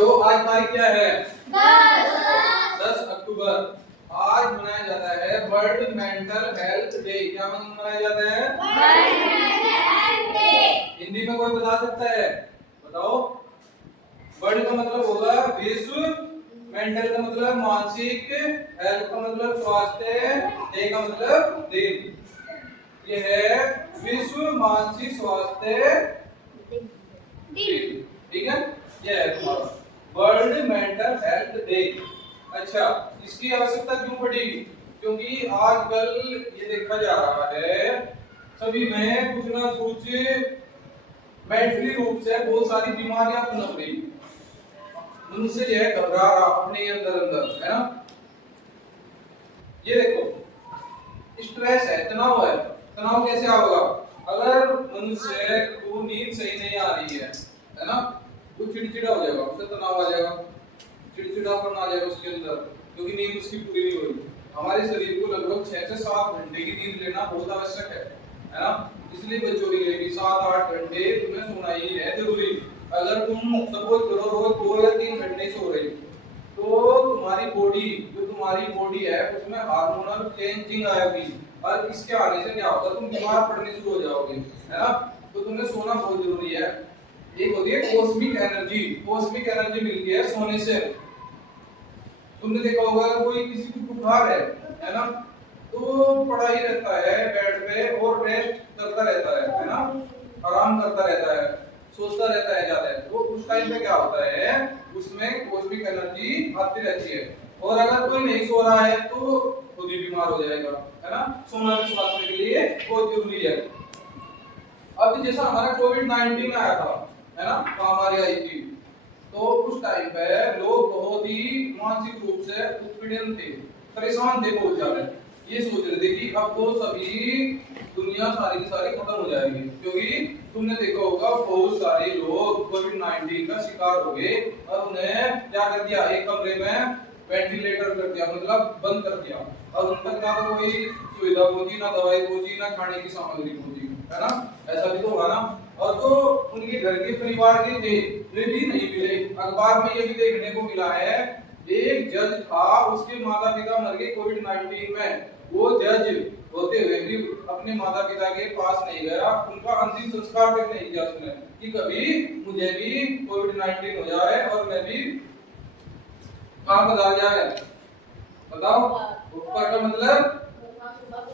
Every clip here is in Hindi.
बच्चों आज तारीख क्या है? 10 10 अक्टूबर। आज मनाया जाता है वर्ल्ड मेंटल हेल्थ डे। क्या मनाया जाता है? World mental health day. Hindi में कोई बता सकता है? बताओ। वर्ल्ड का मतलब होगा विश्व, मेंटल का मतलब मानसिक, हेल्थ का मतलब स्वास्थ्य, डे का मतलब दिन। ये है विश्व मानसिक स्वास्थ्य दिन। ठीक है, ये है तुम्हारा वर्ल्ड मेंटल हेल्थ डे। अच्छा, इसकी आवश्यकता क्यों पड़ी? क्योंकि आजकल ये देखा जा रहा है सभी में कुछ ना कुछ मेंटली रूप से बहुत सारी बीमारियां पनप रही। मनुष्य जो है घबरा रहा अपने अंदर अंदर, है ना। ये देखो स्ट्रेस है, तनाव है। तनाव कैसे होगा? अगर मनुष्य को नींद सही नहीं आ रही है ना, वो चिड़चिड़ा हो जाएगा, उससे तनाव आ जाएगा, चिड़चिड़ापन आ जाएगा उसके अंदर, क्योंकि नींद उसकी पूरी नहीं हो रही। हमारे शरीर को लगभग 6 से 7 घंटे की नींद लेना बहुत आवश्यक है ना। इसलिए बच्चों के लिए भी 7-8 घंटे तुम्हें सोना ही है जरूरी। अगर तुम सपोज करो रोज 2 या 3 घंटे सो रहे तो तुम्हारी बॉडी, जो तुम्हारी बॉडी है उसमें हार्मोनल चेंजिंग आएगी, और इसके आने से क्या होगा, तुम बीमार पड़ने शुरू हो जाओगे, है ना। तो तुम्हें सोना बहुत जरूरी है। एक होती है कॉस्मिक एनर्जी। कॉस्मिक एनर्जी मिलती है सोने से। तुमने देखा होगा कोई किसी को बुखार है ना, तो पड़ा ही रहता है बेड पे और रेस्ट करता रहता है ना, आराम करता रहता है, सोचता रहता है ज्यादा। तो उस टाइम पे क्या होता है, उसमें कॉस्मिक एनर्जी आती रहती है। और अगर कोई नहीं सो रहा है तो खुद ही बीमार हो जाएगा, है ना। सोना भी स्वास्थ्य के लिए बहुत जरूरी है। अब जैसा हमारा कोविड-19 आया था, है ना, महामारी आई थी, तो उस टाइम पे लोग बहुत ही मानसिक रूप से उत्पीड़न थे, परेशान थे बहुत ज्यादा। ये सोच रहे थे कि अब तो सभी दुनिया सारी की सारी खत्म हो जाएगी, क्योंकि तुमने देखा होगा बहुत सारे लोग कोविड-19 का शिकार हो गए और उन्हें क्या कर दिया, एक कमरे में वेंटिलेटर कर दिया, मतलब बंद कर दिया, और उन तक ना तो कोई सुविधा पहुंची, ना दवाई पहुंची, ना खाने की सामग्री पहुंची, है ना। ऐसा भी तो होगा ना। और तो उनके घर के परिवार के थे वे भी नहीं मिले। अखबार में ये भी देखने को मिला है, एक जज था, उसके माता पिता मर गए कोविड-19 में। वो जज होते हुए भी अपने माता पिता के पास नहीं गया, उनका अंतिम संस्कार तक नहीं किया उसने, कि कभी मुझे भी कोविड-19 हो जाए और मैं भी कहां पधार जाए। बताओ, ऊपर का मतलब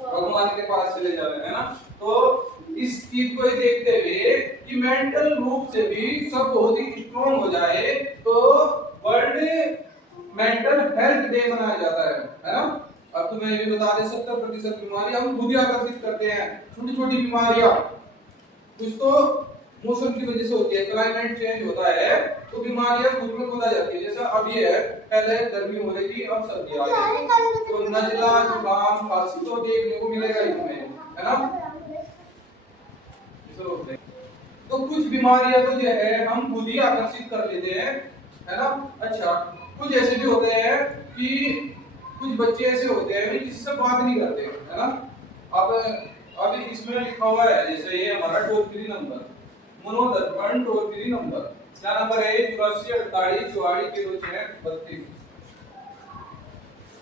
भगवान के पास चले जाए, है ना। तो इस चीज को देखते हुए कि मेंटल रूप से भी सब बहुत ही स्ट्रॉन्ग हो जाए, तो वर्ल्ड मेंटल हेल्थ डे मनाया जाता है ना। अब तुम्हें ये भी बता दे 70% बीमारियां हम खुद ही आकर्षित करते हैं। छोटी छोटी बीमारियां कुछ तो मौसम की वजह से होती है, क्लाइमेट चेंज होता है तो बीमारियां खुद में खुद आ जाती है। जैसा अब ये है, पहले गर्मी हो रही थी, अब सर्दी आ गई, तो नजला जुकाम खांसी तो देखने को मिलेगा ही तुम्हें, है ना। तो कुछ बीमारियां तो जो है हम खुद ही आकर्षित कर लेते हैं, है ना। अच्छा, कुछ ऐसे भी होते हैं कि कुछ बच्चे ऐसे होते हैं कि किसी से बात नहीं करते, है ना। अब इसमें लिखा हुआ है, जैसे ये हमारा toll free number, Manodarpan toll free number, क्या नंबर है? 84 48 44 06 32।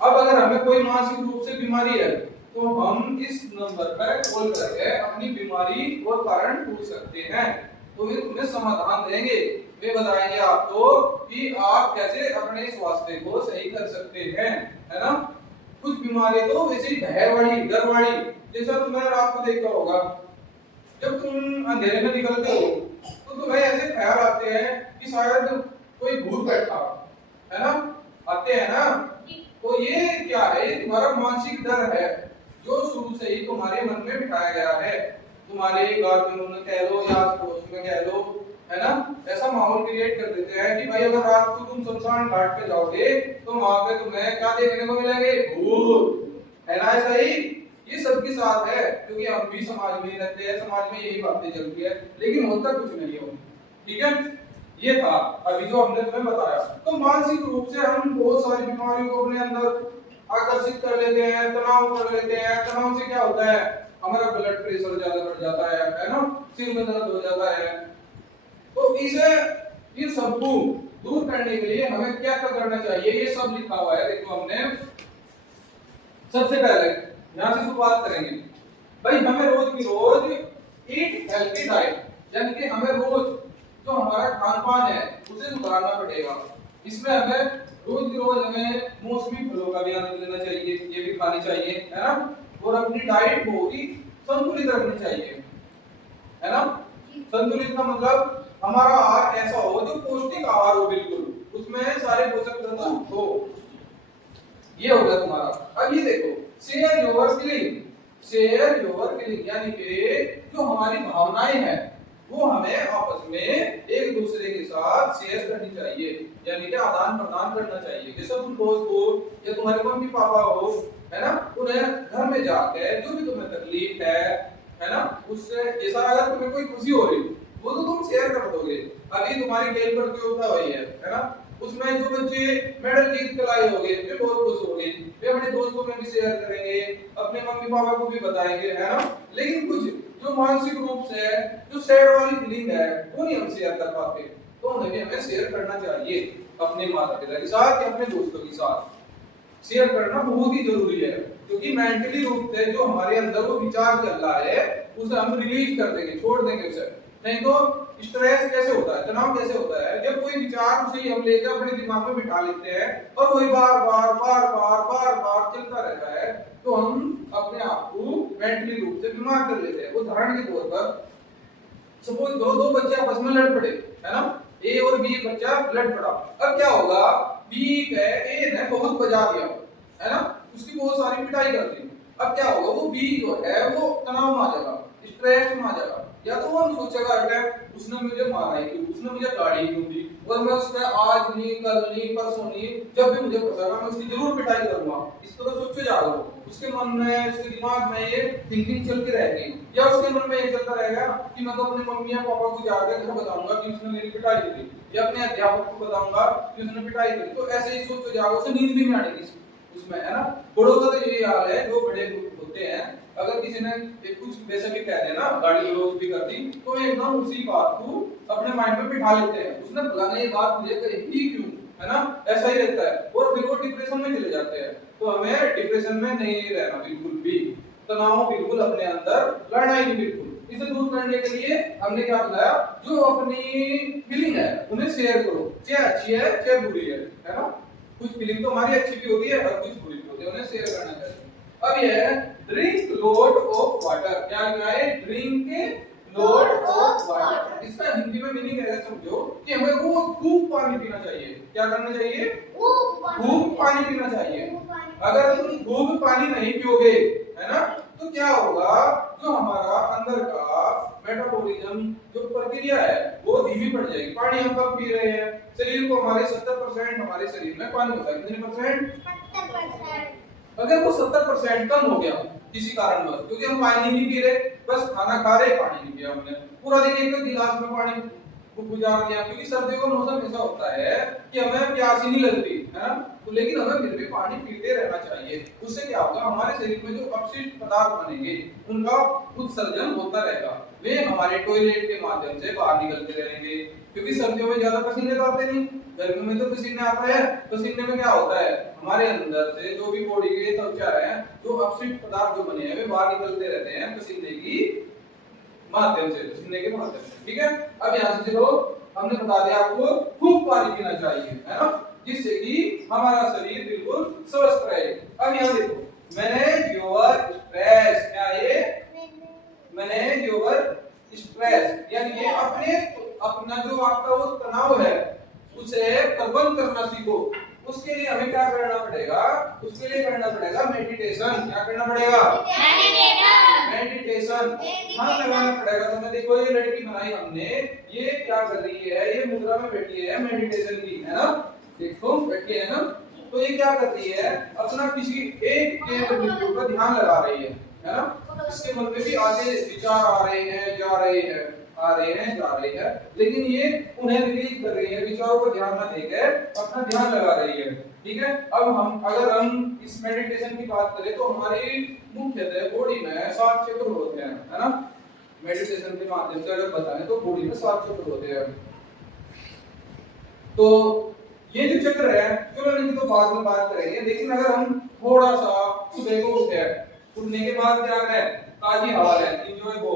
अब अगर हमें कोई मानसिक रूप से बीमारी है तो हम इस नंबर पर कॉल करके अपनी बीमारी और कारण पूछ सकते हैं। तो वे तुम्हें समाधान देंगे, वे बताएंगे आपको कि आप कैसे अपने स्वास्थ्य को सही कर सकते हैं, है ना। कुछ बीमारियां तो वैसे ही भयवाड़ी, डरवाड़ी, जैसा तुमने रात को देखा होगा, जब तुम अंधेरे में निकलते हो तो तुम्हें ऐसे ख्याल आते हैं कि शायद कोई भूत बैठा, है ना, आते हैं ना। तो ये क्या है? ये तुम्हारा मानसिक डर है जो शुरू से ही तुम्हारे मन में बिठाया गया है। तुम्हारे गार्जियनों ने कह लो या पड़ोस में कह लो, है ना, ऐसा माहौल क्रिएट कर देते हैं कि भाई अगर रात को तुम शमशान घाट पे जाओगे तो वहां पे तुम्हें क्या देखने को मिलेंगे? भूत, है ना। ऐसा ही ये सबके साथ है, क्योंकि हम भी समाज में रहते हैं, समाज में यही बातें चलती है, लेकिन होता कुछ नहीं हो। ठीक है, ये था अभी जो हमने तुम्हें बताया। तो मानसिक रूप से हम बहुत सारी बीमारियों को अपने अंदर आकर्षित कर लेते हैं, तनाव कर लेते हैं। तनाव से क्या होता है? हमारा ब्लड प्रेशर ज्यादा बढ़ जाता है ना, सिर में दर्द हो जाता है। तो इसे इन सबको दूर करने के लिए हमें क्या क्या करना चाहिए, ये सब लिखा हुआ है। देखो हमने सबसे पहले यहां से शुरुआत करेंगे। भाई हमें रोज की रोज ईट हेल्थी डाइट, यानी कि हमें रोज जो हमारा खान पान है उसे सुधारना पड़ेगा। इसमें हमें रोज की रोज हमें मौसमी फलों का भी आनंद लेना चाहिए, ये भी खानी चाहिए, है ना। और अपनी डाइट को भी संतुलित रखनी चाहिए, है ना। संतुलित का मतलब हमारा आहार ऐसा हो जो पौष्टिक आहार हो, बिल्कुल उसमें सारे पोषक तत्व हो, ये होगा तुम्हारा। अब ये देखो share your feeling, share your feeling यानी कि जो हमारी भावनाएं हैं वो हमें आपस में एक दूसरे के साथ शेयर करनी चाहिए, यानी कि आदान प्रदान करना चाहिए। जैसे तुम दोस्त हो या तुम्हारे मम्मी पापा हो, है ना, उन्हें घर में जाकर जो भी तुम्हें तकलीफ है ना, उससे जैसा अगर तुम्हें कोई खुशी हो रही वो तो तुम शेयर कर दोगे। अभी तुम्हारी खेल प्रतियोगिता हुई है ना, उसमें जो बच्चे मेडल जीत कर लाए होंगे वे बहुत खुश होंगे, वे अपने दोस्तों में भी शेयर करेंगे, अपने मम्मी पापा को भी बताएंगे, है ना। लेकिन कुछ जो मानसिक रूप से जो सैड वाली फीलिंग है वो नहीं हम शेयर कर पाते, तो उन्हें भी हमें शेयर करना चाहिए अपने माता पिता के साथ या अपने दोस्तों के साथ। शेयर करना बहुत ही जरूरी है, क्योंकि मेंटली रूप से जो हमारे अंदर वो विचार चल रहा है उसे हम रिलीज कर देंगे, छोड़ देंगे उसे। नहीं तो स्ट्रेस कैसे होता है, तनाव कैसे होता है, जब कोई विचार उसे हम लेकर अपने दिमाग में बिठा लेते हैं और वही बार बार बार बार बार बार चलता रहता है, तो हम अपने आप को मेंटली रूप से बीमार कर लेते हैं। उदाहरण के तौर पर सपोज दो बच्चे आपस में लड़ पड़े, है ना, ए और बी बच्चा लड़ पड़ा। अब क्या होगा, बी है ए ने बहुत बजा दिया, है ना, उसकी बहुत सारी पिटाई कर दी। अब क्या होगा, वो बी जो है वो तनाव में आ जाएगा, स्ट्रेस में आ जाएगा, या तो वो सोचेगा अरे उसने मुझे मारा ही क्यों, उसने मुझे गाड़ी क्यों दी, और मैं उसका आज नहीं कल नहीं परसों नहीं जब भी मुझे फंसाएगा मैं उसकी जरूर पिटाई करूंगा। इस तरह सोचे जाओ, उसके मन में उसके दिमाग में ये थिंकिंग चलती रहेगी, या उसके मन में ये चलता रहेगा कि मैं तो अपने मम्मी या पापा को जाकर घर बताऊंगा कि उसने मेरी पिटाई की, या अपने अध्यापक को बताऊंगा कि उसने पिटाई की। तो ऐसे ही सोचो जाओ, उसे नींद भी नहीं आएगी उसमें, है ना। बड़ों का तो यही हाल है, जो बड़े होते हैं अगर किसी ने कुछ वैसे भी कह देना, गाली गलौज भी कर दी, तो एकदम उसी बात को अपने माइंड में बिठा लेते हैं, उसने फलाना ये बात मुझे कही क्यों, है ना, ऐसा ही रहता है, और फिर वो डिप्रेशन में चले जाते हैं। तो हमें डिप्रेशन में नहीं रहना बिल्कुल भी, तनाव बिल्कुल अपने अंदर लाना ही नहीं बिल्कुल। इसे दूर करने के लिए हमने क्या बताया, जो अपनी फीलिंग है उन्हें शेयर करो, चाहे अच्छी है चाहे बुरी है ना। कुछ फीलिंग तो हमारी अच्छी भी होती है और कुछ बुरी भी होती है, उन्हें शेयर करना चाहिए। अब ये है ड्रिंक लोड ऑफ वाटर, क्या लिखा है, ड्रिंक लोड ऑफ वाटर। इसका हिंदी में मीनिंग ऐसे समझो कि हमें रोज खूब पानी पीना चाहिए। क्या करना चाहिए, खूब पानी पीना चाहिए। अगर तुम खूब पानी नहीं पियोगे, है ना, तो क्या होगा, जो हमारा अंदर का मेटाबॉलिज्म जो प्रक्रिया है वो धीमी पड़ जाएगी। पानी हम कम पी रहे हैं, शरीर को हमारे 70% हमारे शरीर में पानी होता है, कितने परसेंट, 70%। अगर वो 70% कम हो गया किसी कारणवश, क्योंकि हम पानी नहीं पी रहे, बस खाना खा रहे पानी नहीं पिया हमने, पूरा दिन एक गिलास में पानी गुजार दिया, क्योंकि सर्दियों का मौसम ऐसा होता है कि हमें प्यास ही नहीं लगती, है ना, तो लेकिन हमें फिर भी पानी पीते रहना चाहिए। उससे क्या होगा, हमारे शरीर में जो अपशिष्ट पदार्थ बनेंगे उनका उत्सर्जन होता रहेगा, वे हमारे टॉयलेट के माध्यम से बाहर निकलते रहेंगे। क्योंकि सर्दियों में ज्यादा पसीने तो आते नहीं, गर्मियों में तो पसीने आते हैं। पसीने में क्या होता है, हमारे अंदर से जो भी बॉडी के त्वचा है, जो अपशिष्ट पदार्थ जो बने हैं वे बाहर निकलते रहते हैं पसीने की माध्यम से, पसीने के माध्यम से, ठीक है। अब यहाँ से चलो, हमने बता दिया आपको खूब पानी पीना चाहिए, है ना, जिससे कि हमारा शरीर बिल्कुल स्वस्थ रहे। अब यहाँ देखो, मैनेज योर स्ट्रेस, क्या ये, मैनेज योर स्ट्रेस, यानी कि अपना जो आपका वो तनाव है उसे प्रबंध करना सीखो। उसके लिए हमें क्या करना पड़ेगा, उसके लिए करना पड़ेगा मेडिटेशन। क्या करना पड़ेगा, मेडिटेशन, ध्यान लगाना पड़ेगा। तो मैं देखो ये लड़की बनाई हमने, ये क्या कर रही है, ये मुद्रा में बैठी है मेडिटेशन की, है ना, देखो बैठी है ना, तो ये क्या कर रही है, अपना किसी एक केंद्र बिंदु पर ध्यान लगा रही है ना। इसके मन में भी आगे विचार आ रहे हैं, जा रहे हैं, आ रहे हैं, जा रहे हैं, लेकिन ये उन्हें रिलीज कर रही है, विचारों पर ध्यान न देकर अपना ध्यान लगा रही है, ठीक है। अब अगर हम इस मेडिटेशन की बात करें तो हमारी मुख्यतः बॉडी में 7 चक्र होते हैं, है ना। मेडिटेशन के माध्यम से अगर बताएं तो बॉडी में 7 चक्र होते हैं। तो ये जो चक्र है, चलो इनकी तो बाद में बात करेंगे, लेकिन अगर हम थोड़ा सा सुबह को उठे, उठने के बाद क्या करें, ताजी हवा लें, एंजॉय हो,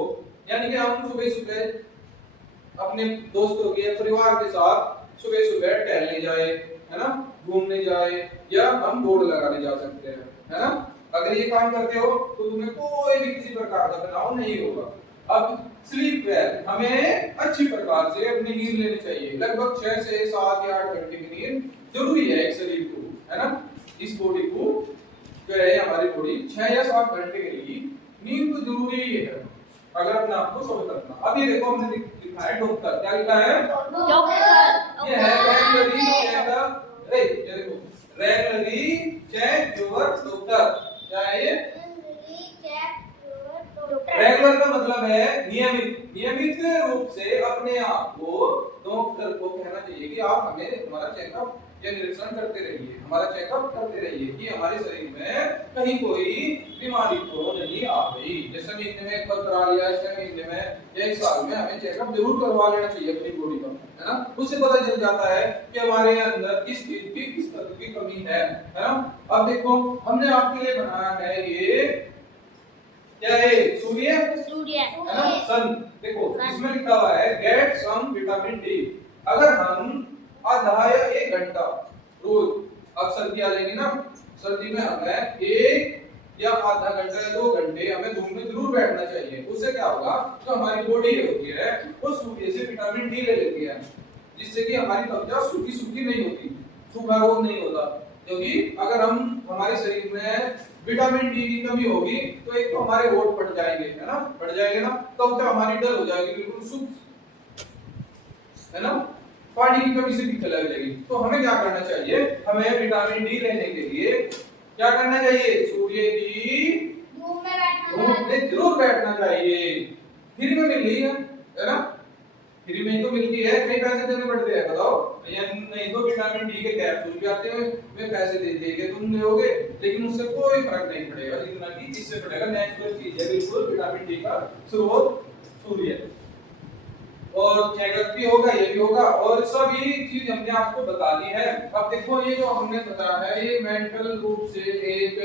यानी कि हम सुबह सुबह अपने दोस्तों के परिवार के साथ सुबह सुबह टहलने जाए, है ना, घूमने जाए, या हम दौड़ लगाने जा सकते हैं, है ना। अगर ये काम करते हो तो तुम्हें कोई भी किसी प्रकार का तनाव नहीं होगा। अब स्लीप वेल, हमें अच्छी प्रकार से अपनी नींद लेनी चाहिए। लगभग 6 से 7 या 8 घंटे की नींद जरूरी है एक शरीर को, है ना। इस बॉडी को जो है, हमारी बॉडी 6 या 7 घंटे के लिए नींद तो जरूरी ही है, अगर अपने आप को स्वस्थ रखना। अब ये देखो हमने लिखा है डॉक्टर, क्या लिखा है, डॉक्टर। ये है रेगुलरली चेक द, ये देखो रेगुलरली चेक योर डॉक्टर, क्या है ये, रेगुलर का मतलब है नियमित, नियमित रूप से अपने आप को डॉक्टर को कहना चाहिए कि आप हमें हमारा चेकअप या निरीक्षण करते रहिए, हमारा चेकअप करते रहिए कि हमारे शरीर में कहीं कोई बीमारी तो नहीं आ गई। जैसे महीने में एक बार करा लिया, 6 महीने में या 1 साल में हमें चेकअप जरूर करवा लेना चाहिए अपनी बॉडी का, है ना। उससे पता चल जाता है कि हमारे अंदर किस चीज की, किस तत्व की कमी है ना। अब देखो हमने आपके लिए बनाया है ये, क्या है, सूर्य, सूर्य, है ना, सन। देखो इसमें लिखा हुआ है गेट सम विटामिन डी। अगर हम आधा या 1 घंटा रोज, अब सर्दी आ जाएगी ना, सर्दी में हमें 1 या आधा घंटा या 2 घंटे हमें धूप में जरूर बैठना चाहिए। उससे क्या होगा, जो हमारी बॉडी होती है वो सूर्य से विटामिन डी ले लेती है, जिससे कि हमारी त्वचा सूखी सूखी नहीं होती, सूखा रोग नहीं होता। क्योंकि अगर हम, हमारे शरीर में विटामिन डी की कमी होगी तो एक तो हमारे होंठ फट जाएंगे, है ना, फट जाएंगे ना, त्वचा हमारी डल हो जाएगी, बिल्कुल सूख, है ना, पानी की कमी से भी लग जाएगी। तो हमें क्या करना चाहिए, हमें विटामिन डी लेने के लिए क्या करना चाहिए, सूर्य की धूप में बैठना, धूप में जरूर बैठना चाहिए। फ्री में मिल रही है ना, फ्री में ही तो मिलती है, कई पैसे देने पड़ते हैं बताओ, या नहीं तो विटामिन डी के कैप्सूल भी आते हैं, वे पैसे दे देंगे तुम लोगे, लेकिन उससे कोई फर्क नहीं पड़ेगा जितना कि इससे पड़ेगा। नेचुरल चीज है बिल्कुल, विटामिन डी का स्रोत सूर्य, और चेकअप भी होगा, ये भी होगा, और सभी चीज हमने आपको बता दी है। अब देखो ये जो हमने बताया है, ये मेंटल रूप से एक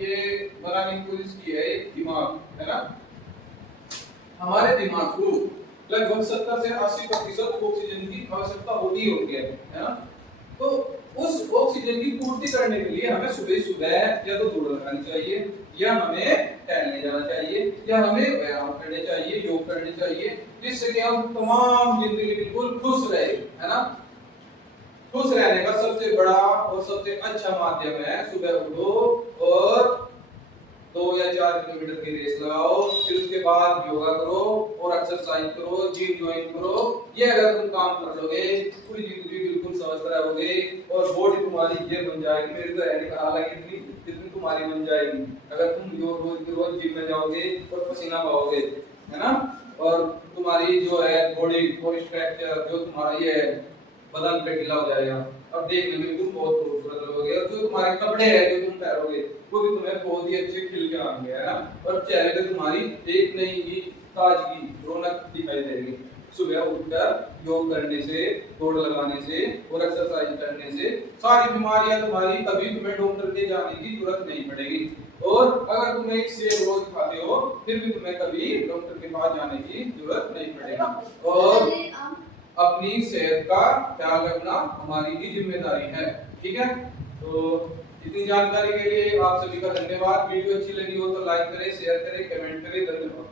ये बनाने की कोशिश की है, एक दिमाग, है ना। हमारे दिमाग को लगभग 70 से 80% ऑक्सीजन की आवश्यकता होती है ना। तो उस ऑक्सीजन की पूर्ति करने के लिए हमें सुबह सुबह या तो दौड़ लगानी चाहिए, या हमें टहलने जाना चाहिए, या हमें व्यायाम करने चाहिए, योग करने चाहिए, जिससे कि हम तमाम जिंदगी बिल्कुल खुश रहे, है ना। खुश रहने का सबसे बड़ा और सबसे अच्छा माध्यम है सुबह उठो और 2 या 4 किलोमीटर की रेस लगाओ, फिर उसके बाद योगा करो और एक्सरसाइज करो, जिम ज्वाइन करो। ये अगर तुम काम कर लोगे पूरी जिंदगी बिल्कुल स्वस्थ रहोगे और बॉडी तुम्हारी ये बन जाएगी, मेरे तो रहने का हालांकि इतनी तुम्हारी बन जाएगी अगर तुम रोज जिम में जाओगे और पसीना बहाओगे, है ना। और तुम्हारी जो है बॉडी स्ट्रक्चर, जो तुम्हारा ये बदन पे ढीला हो जाएगा, अब देखने में तुम बहुत खूबसूरत लगोगे, और जो तुम्हारे कपड़े हैं जो तुम पहनोगे वो भी तुम्हें बहुत ही अच्छे खिल के आएंगे, है ना। और चेहरे पे तुम्हारी एक नई ही ताजगी, रौनक दिखाई देगी। सुबह उठकर योग करने से, दौड़ लगाने से और एक्सरसाइज करने से सारी बीमारियां तुम्हारी, कभी तुम्हें डॉक्टर के जाने की जरूरत नहीं पड़ेगी। और अगर तुम एक सेब रोज खाते हो फिर भी तुम्हें कभी डॉक्टर के पास जाने की जरूरत नहीं पड़ेगी। और अपनी सेहत का ख्याल रखना हमारी ही जिम्मेदारी है, ठीक है। तो इतनी जानकारी के लिए आप सभी का धन्यवाद। वीडियो अच्छी लगी हो तो लाइक करें, शेयर करें, कमेंट करें। धन्यवाद।